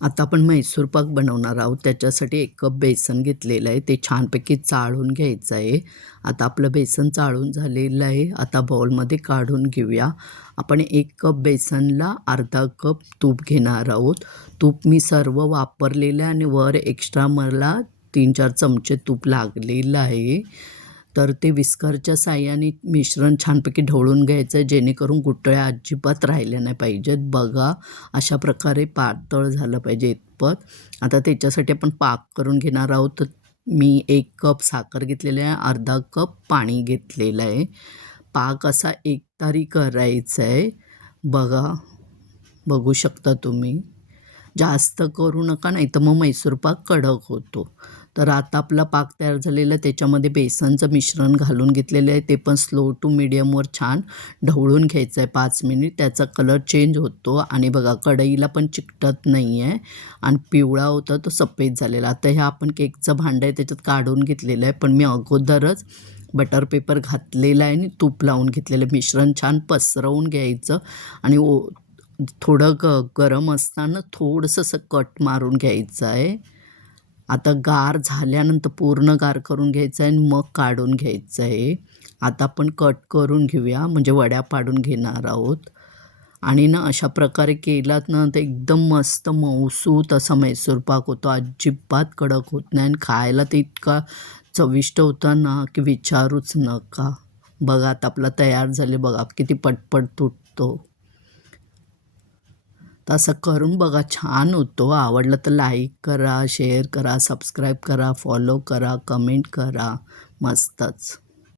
आता आपण म्हैसूर पाक बनवणार आहोत. त्याच्यासाठी 1 कप बेसन घेतलेलं आहे. ते छानपैकी चाळून घ्यायचं आहे. आता आपलं बेसन चाळून झालेलं आहे. आता बाउलमध्ये काढून घेऊया. आपण 1 कप बेसनला अर्धा कप तूप घेणार आहोत. तूप मी सर्व वापरलेलं आहे आणि वर एक्स्ट्रा मला 3-4 चमचे तूप लागलेलं आहे. तर ते विस्करच्या साहाय्याने मिश्रण छानपैकी ढवळून घ्यायचं आहे, जेणेकरून गुठळ्या अजिबात राहिल्या नाही पाहिजेत. बघा, अशा प्रकारे पातळ झालं पाहिजे इतपत. आता त्याच्यासाठी आपण पाक करून घेणार आहोत. तर मी 1 कप साखर घेतलेली आहे, अर्धा कप पाणी घेतलेलं आहे. पाक असा एकतारी करायचा आहे. बघा, बघू शकता तुम्ही. जास्त करू नका, नाही तर मग म्हैसूर पाक कडक होतो. तर आता आपला पाक तयार झालेला आहे. त्याच्यामध्ये बेसनचं मिश्रण घालून घेतलेलं आहे. ते पण स्लो टू मीडियमवर छान ढवळून घ्यायचं आहे 5 मिनिट. त्याचा कलर चेंज होतो आणि बघा कढईला पण चिकटत नाही आहे आणि पिवळा होता तो सफेद झालेला. आता हे आपण केकचं भांडं आहे त्याच्यात काढून घेतलेलं आहे, पण मी अगोदरच बटर पेपर घातलेला आहे आणि तूप लावून घेतलेलं. मिश्रण छान पसरवून घ्यायचं आणि थोडं गरम असताना थोडंसं असं कट मारून घ्यायचं आहे. आता गार झाल्यानंतर पूर्ण गार करून घ्यायचं आहे आणि मग काढून घ्यायचं आहे. आता आपण कट करून घेऊया, म्हणजे वड्या पाडून घेणार आहोत. आणि ना अशा प्रकारे केलात ना तर एकदम मस्त मऊसूत असा म्हैसूर पाक होतो. अजिबात कडक होत नाही आणि खायला ते इतका चविष्ट होता ना की विचारूच नका. बघा आता आपला तयार झाले. बघा किती पटपट तुटतो. तर असं करून बघा, छान होतो. आवडलं तर लाईक करा, शेअर करा, सबस्क्राईब करा, फॉलो करा, कमेंट करा. मस्तच.